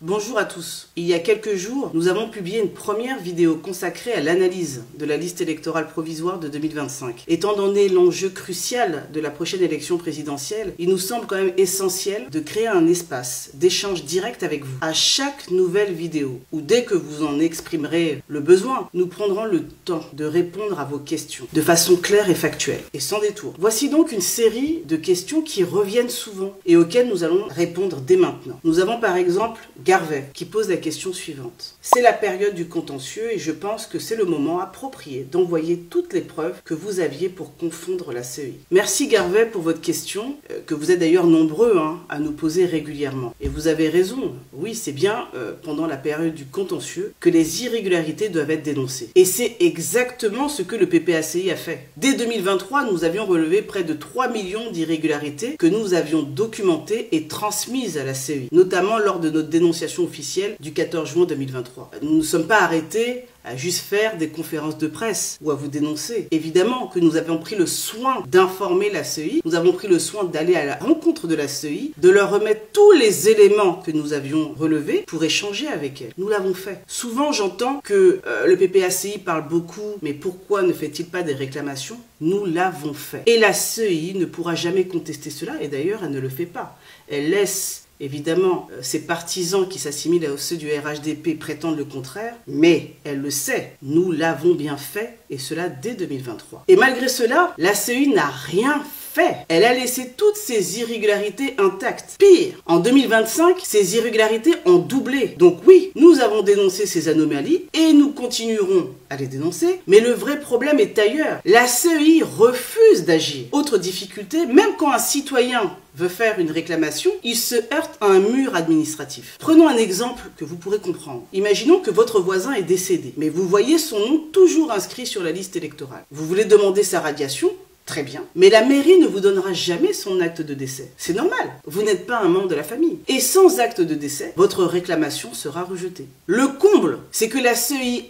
Bonjour à tous. Il y a quelques jours, nous avons publié une première vidéo consacrée à l'analyse de la liste électorale provisoire de 2025. Étant donné l'enjeu crucial de la prochaine élection présidentielle, il nous semble quand même essentiel de créer un espace d'échange direct avec vous. À chaque nouvelle vidéo, ou dès que vous en exprimerez le besoin, nous prendrons le temps de répondre à vos questions de façon claire et factuelle, et sans détour. Voici donc une série de questions qui reviennent souvent et auxquelles nous allons répondre dès maintenant. Nous avons par exemple Garvey qui pose la question suivante. C'est la période du contentieux et je pense que c'est le moment approprié d'envoyer toutes les preuves que vous aviez pour confondre la CEI. Merci Garvey pour votre question, que vous êtes d'ailleurs nombreux à nous poser régulièrement. Et vous avez raison, oui c'est bien pendant la période du contentieux que les irrégularités doivent être dénoncées. Et c'est exactement ce que le PPACI a fait. Dès 2023, nous avions relevé près de 3 millions d'irrégularités que nous avions documentées et transmises à la CEI, notamment lors de notre dénonciation officielle du 14 juin 2023. Nous ne sommes pas arrêtés à juste faire des conférences de presse ou à vous dénoncer. Évidemment que nous avons pris le soin d'informer la CEI, nous avons pris le soin d'aller à la rencontre de la CEI, de leur remettre tous les éléments que nous avions relevés pour échanger avec elle. Nous l'avons fait. Souvent j'entends que le PPACI parle beaucoup, mais pourquoi ne fait-il pas des réclamations? Nous l'avons fait. Et la CEI ne pourra jamais contester cela, et d'ailleurs elle ne le fait pas. Elle laisse évidemment, ces partisans qui s'assimilent à ceux du RHDP prétendent le contraire, mais elle le sait, nous l'avons bien fait, et cela dès 2023. Et malgré cela, la CEI n'a rien fait. Elle a laissé toutes ces irrégularités intactes. Pire, en 2025, ces irrégularités ont doublé. Donc oui, nous avons dénoncé ces anomalies, et nous continuerons à les dénoncer, mais le vrai problème est ailleurs. La CEI refuse d'agir. Autre difficulté, même quand un citoyen veut faire une réclamation, il se heurte à un mur administratif. Prenons un exemple que vous pourrez comprendre. Imaginons que votre voisin est décédé, mais vous voyez son nom toujours inscrit sur la liste électorale. Vous voulez demander sa radiation? Très bien. Mais la mairie ne vous donnera jamais son acte de décès. C'est normal. Vous n'êtes pas un membre de la famille. Et sans acte de décès, votre réclamation sera rejetée. Le comble, c'est que la CEI,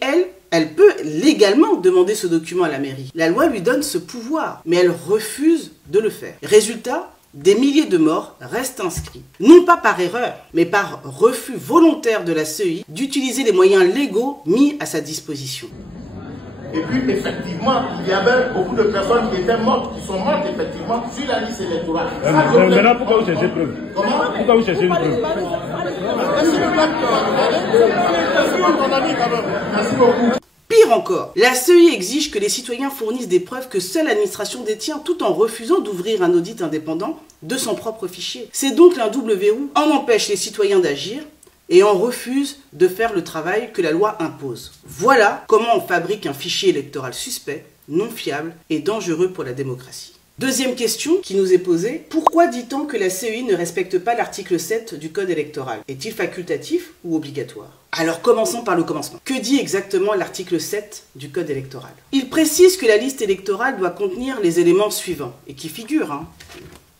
elle peut légalement demander ce document à la mairie. La loi lui donne ce pouvoir, mais elle refuse de le faire. Résultat, des milliers de morts restent inscrits. Non pas par erreur, mais par refus volontaire de la CEI d'utiliser les moyens légaux mis à sa disposition. Et puis, effectivement, il y avait beaucoup de personnes qui étaient mortes, qui sont mortes, effectivement, sur la liste électorale. Maintenant, pourquoi vous cherchez une preuve? Comment? Pourquoi vous cherchez une preuve? Merci beaucoup. Pire encore, la CEI exige que les citoyens fournissent des preuves que seule l'administration détient tout en refusant d'ouvrir un audit indépendant de son propre fichier. C'est donc l'un double verrou. On empêche les citoyens d'agir et on refuse de faire le travail que la loi impose. Voilà comment on fabrique un fichier électoral suspect, non fiable et dangereux pour la démocratie. Deuxième question qui nous est posée, pourquoi dit-on que la CEI ne respecte pas l'article 7 du Code électoral? Est-il facultatif ou obligatoire? Alors commençons par le commencement. Que dit exactement l'article 7 du Code électoral? Il précise que la liste électorale doit contenir les éléments suivants, et qui figurent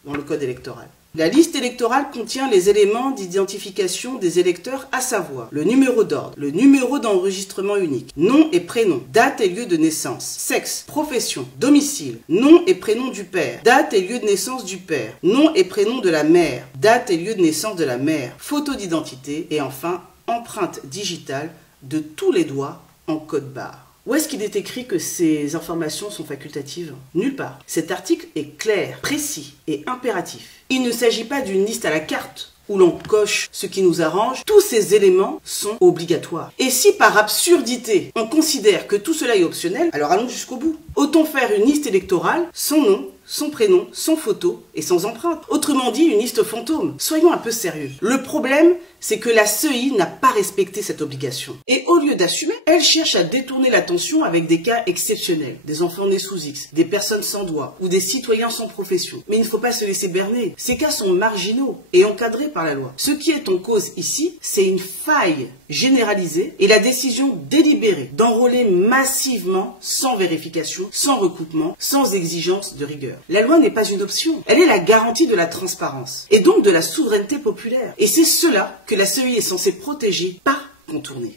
dans le Code électoral. La liste électorale contient les éléments d'identification des électeurs, à savoir le numéro d'ordre, le numéro d'enregistrement unique, nom et prénom, date et lieu de naissance, sexe, profession, domicile, nom et prénom du père, date et lieu de naissance du père, nom et prénom de la mère, date et lieu de naissance de la mère, photo d'identité et enfin empreinte digitale de tous les doigts en code barre. Où est-ce qu'il est écrit que ces informations sont facultatives? Nulle part. Cet article est clair, précis et impératif. Il ne s'agit pas d'une liste à la carte où l'on coche ce qui nous arrange. Tous ces éléments sont obligatoires. Et si par absurdité, on considère que tout cela est optionnel, alors allons jusqu'au bout. Autant faire une liste électorale sans nom, sans prénom, sans photo et sans empreinte. Autrement dit, une liste fantôme. Soyons un peu sérieux. Le problème, c'est que la CEI n'a pas respecté cette obligation. Et au lieu d'assumer, elle cherche à détourner l'attention avec des cas exceptionnels. Des enfants nés sous X, des personnes sans doigts ou des citoyens sans profession. Mais il ne faut pas se laisser berner. Ces cas sont marginaux et encadrés par la loi. Ce qui est en cause ici, c'est une faille généralisée et la décision délibérée d'enrôler massivement, sans vérification, sans recoupement, sans exigence de rigueur. La loi n'est pas une option. Elle est la garantie de la transparence et donc de la souveraineté populaire. Et c'est cela que la CEI est censée protéger, pas contourner.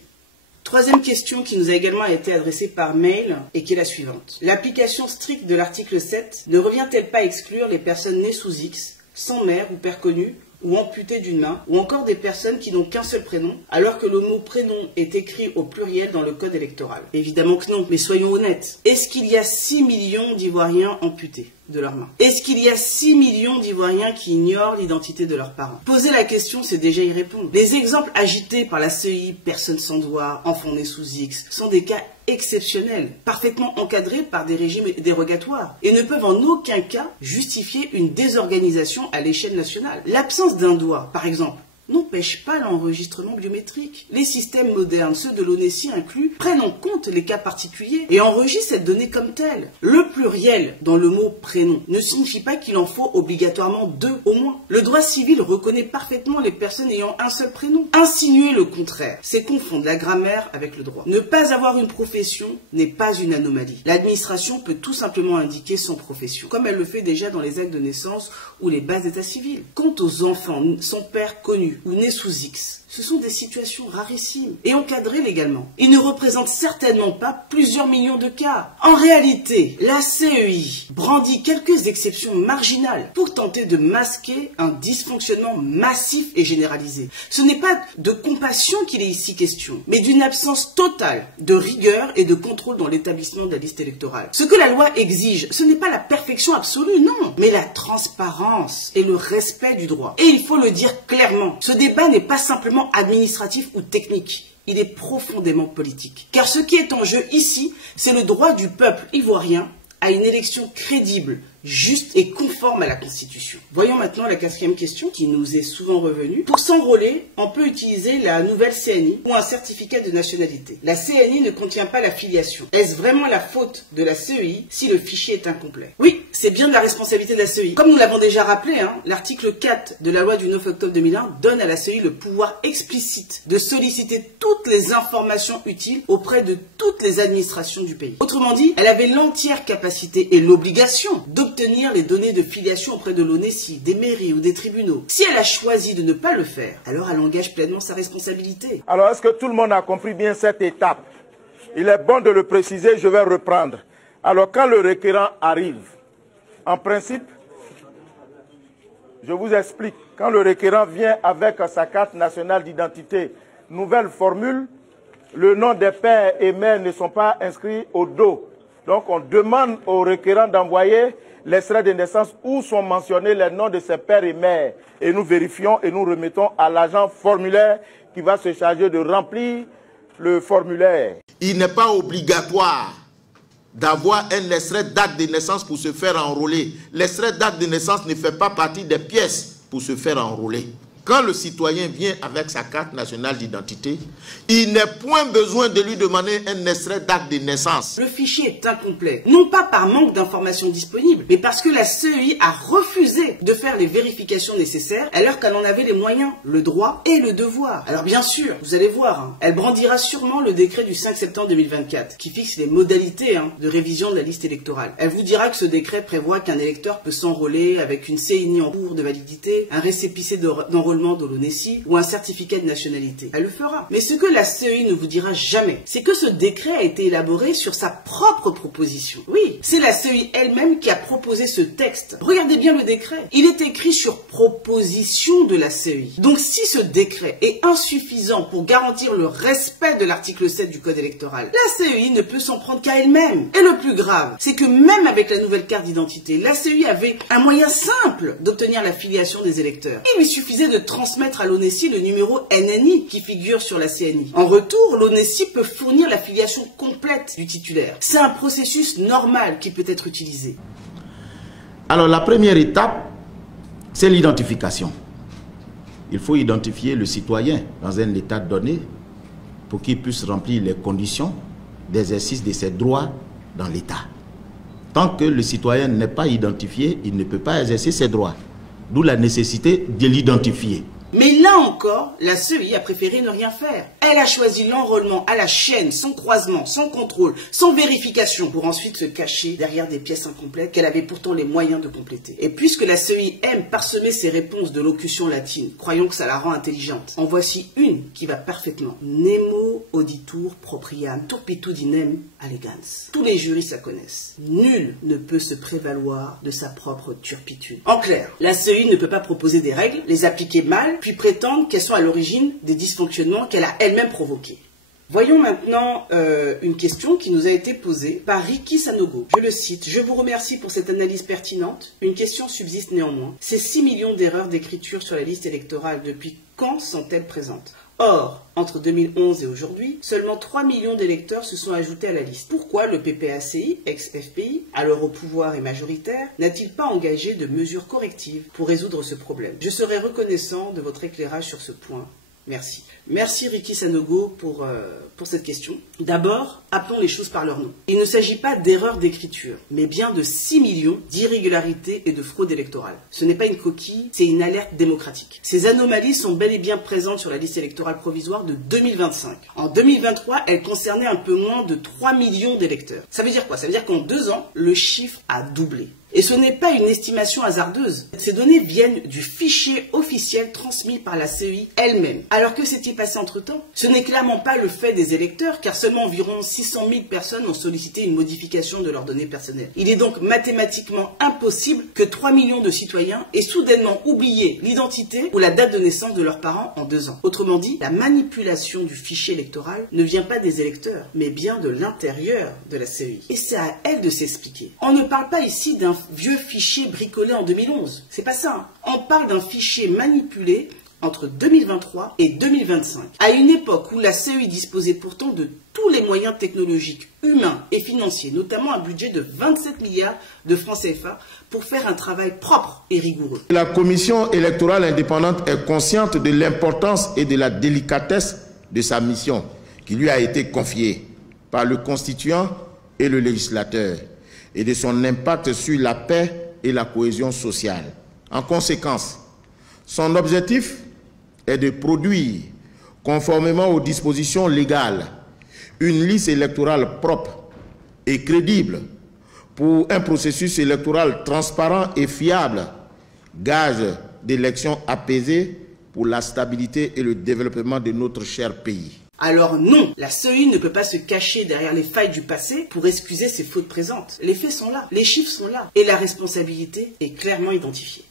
Troisième question qui nous a également été adressée par mail et qui est la suivante. L'application stricte de l'article 7 ne revient-elle pas à exclure les personnes nées sous X, sans mère ou père connu, ou amputé d'une main, ou encore des personnes qui n'ont qu'un seul prénom, alors que le mot prénom est écrit au pluriel dans le code électoral? Évidemment que non, mais soyons honnêtes. Est-ce qu'il y a 6 millions d'Ivoiriens amputés de leurs mains? Est-ce qu'il y a 6 millions d'Ivoiriens qui ignorent l'identité de leurs parents? Poser la question, c'est déjà y répondre. Les exemples agités par la CEI, personnes sans doigt, enfants nés sous X, sont des cas exceptionnels, parfaitement encadrés par des régimes dérogatoires, et ne peuvent en aucun cas justifier une désorganisation à l'échelle nationale. L'absence d'un doigt, par exemple, n'empêche pas l'enregistrement biométrique. Les systèmes modernes, ceux de l'ONESI inclus, prennent en compte les cas particuliers et enregistrent cette donnée comme telle. Le pluriel dans le mot prénom ne signifie pas qu'il en faut obligatoirement 2 au moins. Le droit civil reconnaît parfaitement les personnes ayant un seul prénom. Insinuer le contraire, c'est confondre la grammaire avec le droit. Ne pas avoir une profession n'est pas une anomalie. L'administration peut tout simplement indiquer son profession, comme elle le fait déjà dans les actes de naissance ou les bases d'état civil. Quant aux enfants, son père connu ou nés sous X, ce sont des situations rarissimes et encadrées légalement. Ils ne représentent certainement pas plusieurs millions de cas. En réalité, la CEI brandit quelques exceptions marginales pour tenter de masquer un dysfonctionnement massif et généralisé. Ce n'est pas de compassion qu'il est ici question, mais d'une absence totale de rigueur et de contrôle dans l'établissement de la liste électorale. Ce que la loi exige, ce n'est pas la perfection absolue, non, mais la transparence et le respect du droit. Et il faut le dire clairement, ce débat n'est pas simplement administratif ou technique. Il est profondément politique. Car ce qui est en jeu ici, c'est le droit du peuple ivoirien à une élection crédible, juste et conforme à la Constitution. Voyons maintenant la 4e question qui nous est souvent revenue. Pour s'enrôler, on peut utiliser la nouvelle CNI ou un certificat de nationalité. La CNI ne contient pas la filiation. Est-ce vraiment la faute de la CEI si le fichier est incomplet? Oui, c'est bien de la responsabilité de la CEI. Comme nous l'avons déjà rappelé, l'article 4 de la loi du 9 octobre 2001 donne à la CEI le pouvoir explicite de solliciter toutes les informations utiles auprès de toutes les administrations du pays. Autrement dit, elle avait l'entière capacité et l'obligation d'obtenir les données de filiation auprès de l'ONESI, des mairies ou des tribunaux. Si elle a choisi de ne pas le faire, alors elle engage pleinement sa responsabilité. Alors, est-ce que tout le monde a compris bien cette étape? Il est bon de le préciser, je vais reprendre. Alors, quand le requérant arrive, en principe, je vous explique, quand le requérant vient avec sa carte nationale d'identité, nouvelle formule, le nom des pères et mères ne sont pas inscrits au dos. Donc, on demande au requérant d'envoyer l'extrait de naissance où sont mentionnés les noms de ses pères et mères. Et nous vérifions et nous remettons à l'agent formulaire qui va se charger de remplir le formulaire. Il n'est pas obligatoire d'avoir un extrait d'acte de naissance pour se faire enrôler. L'extrait d'acte de naissance ne fait pas partie des pièces pour se faire enrôler. Quand le citoyen vient avec sa carte nationale d'identité, il n'est point besoin de lui demander un extrait d'acte de naissance. Le fichier est incomplet, non pas par manque d'informations disponibles, mais parce que la CEI a refusé de faire les vérifications nécessaires alors qu'elle en avait les moyens, le droit et le devoir. Alors bien sûr, vous allez voir, elle brandira sûrement le décret du 5 septembre 2024 qui fixe les modalités de révision de la liste électorale. Elle vous dira que ce décret prévoit qu'un électeur peut s'enrôler avec une CNI en cours de validité, un récépissé d'enrôlement de l'ONESI ou un certificat de nationalité. Elle le fera. Mais ce que la CEI ne vous dira jamais, c'est que ce décret a été élaboré sur sa propre proposition. Oui, c'est la CEI elle-même qui a proposé ce texte. Regardez bien le décret. Il est écrit sur proposition de la CEI. Donc si ce décret est insuffisant pour garantir le respect de l'article 7 du code électoral, la CEI ne peut s'en prendre qu'à elle-même. Et le plus grave, c'est que même avec la nouvelle carte d'identité, la CEI avait un moyen simple d'obtenir la filiation des électeurs. Il lui suffisait de transmettre à l'ONESI le numéro NNI qui figure sur la CNI. En retour, l'ONESI peut fournir la filiation complète du titulaire. C'est un processus normal qui peut être utilisé. Alors la première étape, c'est l'identification. Il faut identifier le citoyen dans un état donné pour qu'il puisse remplir les conditions d'exercice de ses droits dans l'État. Tant que le citoyen n'est pas identifié, il ne peut pas exercer ses droits. D'où la nécessité de l'identifier. Mais là encore, la CEI a préféré ne rien faire. Elle a choisi l'enrôlement à la chaîne, sans croisement, sans contrôle, sans vérification, pour ensuite se cacher derrière des pièces incomplètes qu'elle avait pourtant les moyens de compléter. Et puisque la CEI aime parsemer ses réponses de locution latine, croyons que ça la rend intelligente, en voici une qui va parfaitement. Nemo auditur propriam turpitudinem allegans. Tous les juristes la connaissent. Nul ne peut se prévaloir de sa propre turpitude. En clair, la CEI ne peut pas proposer des règles, les appliquer mal, puis prétendre qu'elles sont à l'origine des dysfonctionnements qu'elle a elle-même provoqués. Voyons maintenant une question qui nous a été posée par Ricky Sanogo. Je le cite: « Je vous remercie pour cette analyse pertinente. Une question subsiste néanmoins. Ces 6 millions d'erreurs d'écriture sur la liste électorale, depuis quand sont-elles présentes ? Or, entre 2011 et aujourd'hui, seulement 3 millions d'électeurs se sont ajoutés à la liste. Pourquoi le PPACI, ex-FPI, alors au pouvoir et majoritaire, n'a-t-il pas engagé de mesures correctives pour résoudre ce problème ? Je serai reconnaissant de votre éclairage sur ce point. Merci. » Merci Ricky Sanogo pour cette question. D'abord, appelons les choses par leur nom. Il ne s'agit pas d'erreur d'écriture, mais bien de 6 millions d'irrégularités et de fraude électorale. Ce n'est pas une coquille, c'est une alerte démocratique. Ces anomalies sont bel et bien présentes sur la liste électorale provisoire de 2025. En 2023, elles concernaient un peu moins de 3 millions d'électeurs. Ça veut dire quoi? Ça veut dire qu'en 2 ans, le chiffre a doublé. Et ce n'est pas une estimation hasardeuse. Ces données viennent du fichier officiel transmis par la CEI elle-même. Alors que s'est-il passé entre-temps? Ce n'est clairement pas le fait des électeurs, car seulement environ 600 000 personnes ont sollicité une modification de leurs données personnelles. Il est donc mathématiquement impossible que 3 millions de citoyens aient soudainement oublié l'identité ou la date de naissance de leurs parents en 2 ans. Autrement dit, la manipulation du fichier électoral ne vient pas des électeurs, mais bien de l'intérieur de la CEI. Et c'est à elle de s'expliquer. On ne parle pas ici d'un vieux fichier bricolé en 2011. C'est pas ça. On parle d'un fichier manipulé entre 2023 et 2025, à une époque où la CEI disposait pourtant de tous les moyens technologiques, humains et financiers, notamment un budget de 27 milliards de francs CFA pour faire un travail propre et rigoureux. La Commission électorale indépendante est consciente de l'importance et de la délicatesse de sa mission qui lui a été confiée par le constituant et le législateur, et de son impact sur la paix et la cohésion sociale. En conséquence, son objectif est de produire, conformément aux dispositions légales, une liste électorale propre et crédible pour un processus électoral transparent et fiable, gage d'élections apaisées pour la stabilité et le développement de notre cher pays. Alors non, la CEI ne peut pas se cacher derrière les failles du passé pour excuser ses fautes présentes. Les faits sont là, les chiffres sont là, et la responsabilité est clairement identifiée.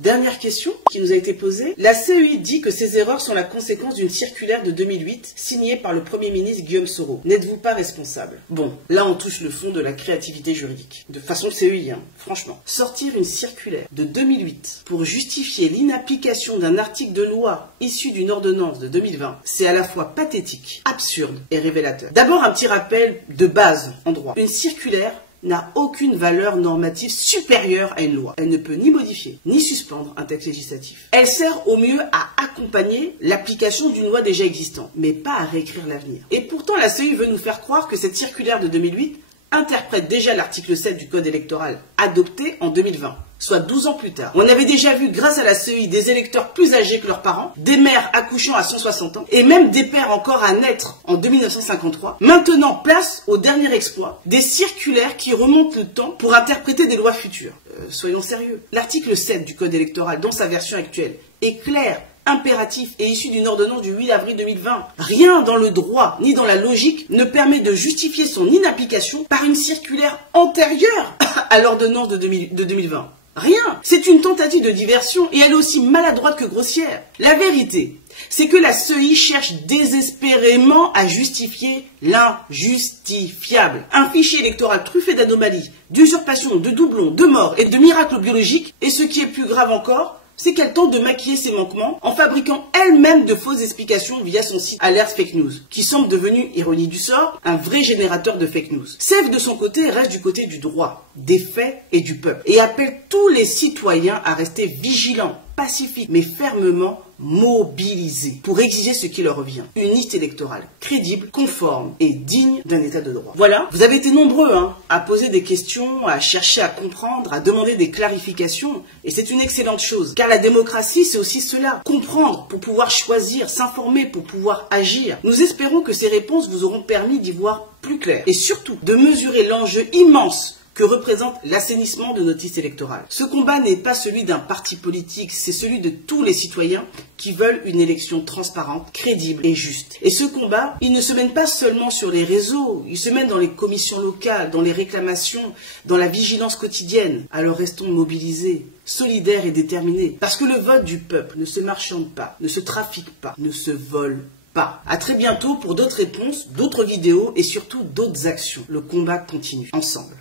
Dernière question qui nous a été posée. La CEI dit que ces erreurs sont la conséquence d'une circulaire de 2008 signée par le Premier ministre Guillaume Soro. N'êtes-vous pas responsable? Bon, là on touche le fond de la créativité juridique. De façon CEI, franchement. Sortir une circulaire de 2008 pour justifier l'inapplication d'un article de loi issu d'une ordonnance de 2020, c'est à la fois pathétique, absurde et révélateur. D'abord un petit rappel de base en droit. Une circulaire n'a aucune valeur normative supérieure à une loi. Elle ne peut ni modifier, ni suspendre un texte législatif. Elle sert au mieux à accompagner l'application d'une loi déjà existante, mais pas à réécrire l'avenir. Et pourtant, la CEI veut nous faire croire que cette circulaire de 2008 interprète déjà l'article 7 du Code électoral, adopté en 2020. Soit 12 ans plus tard. On avait déjà vu, grâce à la CEI, des électeurs plus âgés que leurs parents, des mères accouchant à 160 ans, et même des pères encore à naître en 1953. Maintenant, place au dernier exploit, des circulaires qui remontent le temps pour interpréter des lois futures. Soyons sérieux. L'article 7 du Code électoral, dans sa version actuelle, est clair, impératif et issu d'une ordonnance du 8 avril 2020. Rien dans le droit ni dans la logique ne permet de justifier son inapplication par une circulaire antérieure à l'ordonnance de 2020. Rien. C'est une tentative de diversion et elle est aussi maladroite que grossière. La vérité, c'est que la CEI cherche désespérément à justifier l'injustifiable. Un fichier électoral truffé d'anomalies, d'usurpations, de doublons, de morts et de miracles biologiques. Et ce qui est plus grave encore, c'est qu'elle tente de maquiller ses manquements en fabriquant elle-même de fausses explications via son site Alert Fake News, qui semble devenu, ironie du sort, un vrai générateur de fake news. Sèvres, de son côté, reste du côté du droit, des faits et du peuple, et appelle tous les citoyens à rester vigilants pacifique mais fermement mobilisés pour exiger ce qui leur revient. Une liste électorale crédible, conforme et digne d'un état de droit. Voilà, vous avez été nombreux à poser des questions, à chercher à comprendre, à demander des clarifications et c'est une excellente chose. Car la démocratie, c'est aussi cela. Comprendre pour pouvoir choisir, s'informer pour pouvoir agir. Nous espérons que ces réponses vous auront permis d'y voir plus clair et surtout de mesurer l'enjeu immense que représente l'assainissement de notre liste électorale. Ce combat n'est pas celui d'un parti politique, c'est celui de tous les citoyens qui veulent une élection transparente, crédible et juste. Et ce combat, il ne se mène pas seulement sur les réseaux, il se mène dans les commissions locales, dans les réclamations, dans la vigilance quotidienne. Alors restons mobilisés, solidaires et déterminés, parce que le vote du peuple ne se marchande pas, ne se trafique pas, ne se vole pas. À très bientôt pour d'autres réponses, d'autres vidéos et surtout d'autres actions. Le combat continue, ensemble.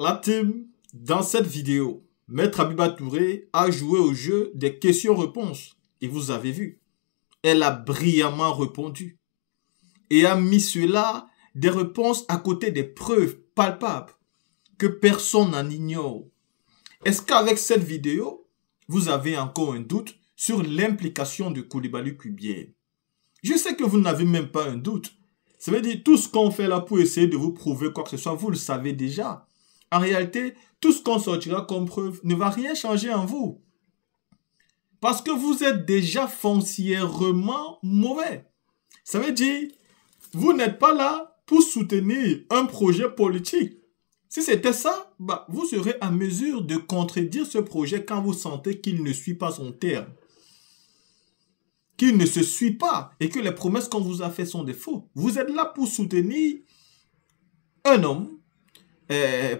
La team, dans cette vidéo, Maître Habiba Touré a joué au jeu des questions-réponses. Et vous avez vu, elle a brillamment répondu. Et a mis cela, des réponses à côté des preuves palpables que personne n'en ignore. Est-ce qu'avec cette vidéo, vous avez encore un doute sur l'implication de Coulibaly Kubier? Je sais que vous n'avez même pas un doute. Ça veut dire tout ce qu'on fait là pour essayer de vous prouver quoi que ce soit, vous le savez déjà. En réalité, tout ce qu'on sortira comme preuve ne va rien changer en vous. Parce que vous êtes déjà foncièrement mauvais. Ça veut dire, vous n'êtes pas là pour soutenir un projet politique. Si c'était ça, vous serez en mesure de contredire ce projet quand vous sentez qu'il ne suit pas son terme. Qu'il ne se suit pas et que les promesses qu'on vous a faites sont des faux. Vous êtes là pour soutenir un homme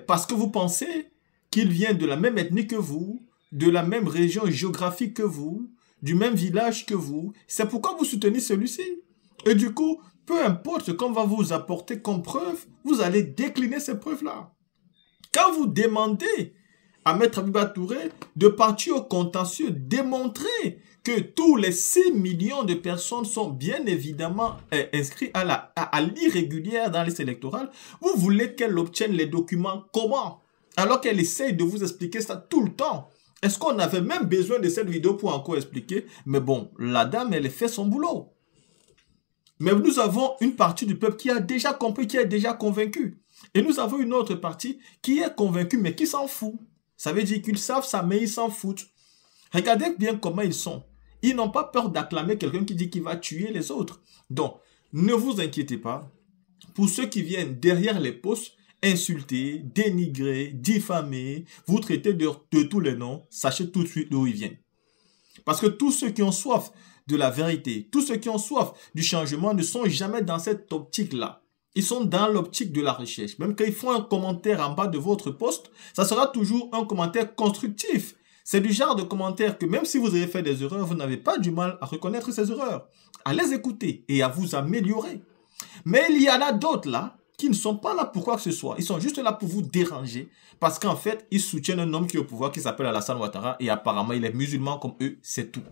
parce que vous pensez qu'il vient de la même ethnie que vous, de la même région géographique que vous, du même village que vous. C'est pourquoi vous soutenez celui-ci. Et du coup, peu importe ce qu'on va vous apporter comme preuve, vous allez décliner ces preuves-là. Quand vous demandez à Maître Habiba Touré de partir au contentieux, démontrer que tous les 6 millions de personnes sont bien évidemment inscrits à l'irrégulière dans les listes électorales, vous voulez qu'elle obtienne les documents comment? Alors qu'elle essaye de vous expliquer ça tout le temps. Est-ce qu'on avait même besoin de cette vidéo pour encore expliquer? Mais bon, la dame, elle fait son boulot. Mais nous avons une partie du peuple qui a déjà compris, qui est déjà convaincu. Et nous avons une autre partie qui est convaincue, mais qui s'en fout. Ça veut dire qu'ils savent ça, mais ils s'en foutent. Regardez bien comment ils sont. Ils n'ont pas peur d'acclamer quelqu'un qui dit qu'il va tuer les autres. Donc, ne vous inquiétez pas. Pour ceux qui viennent derrière les postes, insulter, dénigrer, diffamer, vous traiter de tous les noms, sachez tout de suite d'où ils viennent. Parce que tous ceux qui ont soif de la vérité, tous ceux qui ont soif du changement ne sont jamais dans cette optique-là. Ils sont dans l'optique de la recherche. Même quand ils font un commentaire en bas de votre post, ça sera toujours un commentaire constructif. C'est du genre de commentaire que même si vous avez fait des erreurs, vous n'avez pas du mal à reconnaître ces erreurs, à les écouter et à vous améliorer. Mais il y en a d'autres là qui ne sont pas là pour quoi que ce soit. Ils sont juste là pour vous déranger parce qu'en fait, ils soutiennent un homme qui est au pouvoir qui s'appelle Alassane Ouattara et apparemment, il est musulman comme eux, c'est tout.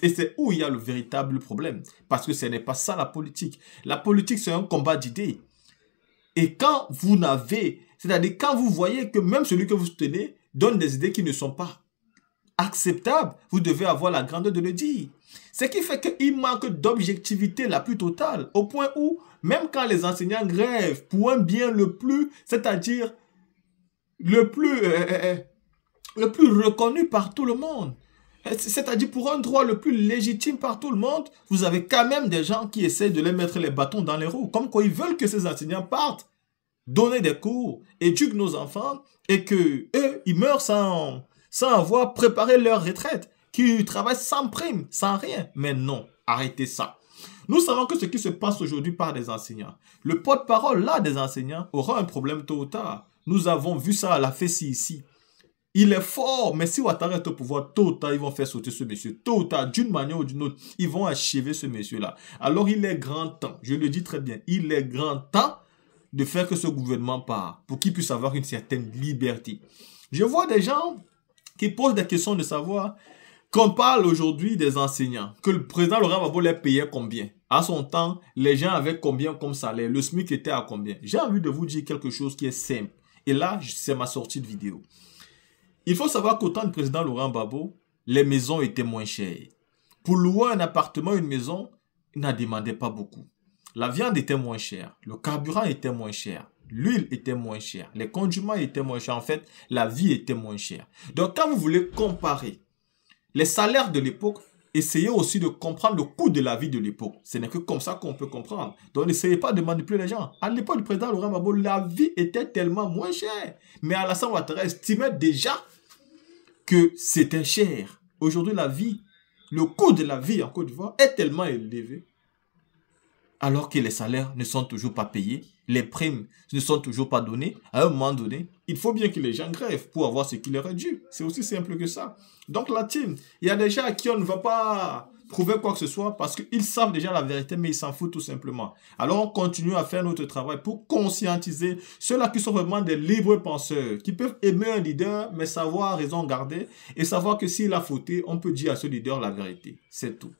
Et c'est où il y a le véritable problème. Parce que ce n'est pas ça la politique. La politique, c'est un combat d'idées. Et quand vous n'avez, c'est-à-dire quand vous voyez que même celui que vous soutenez donne des idées qui ne sont pas acceptables, vous devez avoir la grandeur de le dire. Ce qui fait qu'il manque d'objectivité la plus totale, au point où, même quand les enseignants grèvent pour un bien le plus, c'est-à-dire le plus reconnu par tout le monde, c'est-à-dire pour un droit le plus légitime par tout le monde, vous avez quand même des gens qui essaient de les mettre les bâtons dans les roues, comme quoi ils veulent que ces enseignants partent, donner des cours, éduquent nos enfants, et que eux, ils meurent sans avoir préparé leur retraite, qui travaillent sans prime, sans rien. Mais non, arrêtez ça. Nous savons que ce qui se passe aujourd'hui par des enseignants, le porte-parole là des enseignants aura un problème tôt ou tard. Nous avons vu ça à la FESI ici. Il est fort, mais si Ouattara est au pouvoir, tôt ou tard, ils vont faire sauter ce monsieur. Tôt ou tard, d'une manière ou d'une autre, ils vont achever ce monsieur-là. Alors il est grand temps, je le dis très bien, il est grand temps de faire que ce gouvernement part pour qu'il puisse avoir une certaine liberté. Je vois des gens qui posent des questions de savoir qu'on parle aujourd'hui des enseignants, que le président Laurent Gbagbo les payait combien? À son temps, les gens avaient combien comme salaire? Le SMIC était à combien? J'ai envie de vous dire quelque chose qui est simple. Et là, c'est ma sortie de vidéo. Il faut savoir qu'au temps du président Laurent Gbagbo, les maisons étaient moins chères. Pour louer un appartement, une maison, il n'en demandait pas beaucoup. La viande était moins chère, le carburant était moins cher, l'huile était moins chère, les condiments étaient moins chers. En fait, la vie était moins chère. Donc, quand vous voulez comparer les salaires de l'époque, essayez aussi de comprendre le coût de la vie de l'époque. Ce n'est que comme ça qu'on peut comprendre. Donc, n'essayez pas de manipuler les gens. À l'époque du président Laurent Gbagbo, la vie était tellement moins chère. Mais Alassane Ouattara estimait déjà que c'était cher. Aujourd'hui, la vie, le coût de la vie en Côte d'Ivoire est tellement élevé, alors que les salaires ne sont toujours pas payés, les primes ne sont toujours pas données. À un moment donné, il faut bien que les gens grèvent pour avoir ce qui leur est dû. C'est aussi simple que ça. Donc la team, il y a des gens à qui on ne va pas prouver quoi que ce soit parce qu'ils savent déjà la vérité, mais ils s'en foutent tout simplement. Alors on continue à faire notre travail pour conscientiser ceux-là qui sont vraiment des libres penseurs, qui peuvent aimer un leader, mais savoir raison garder et savoir que s'il a fauté, on peut dire à ce leader la vérité. C'est tout.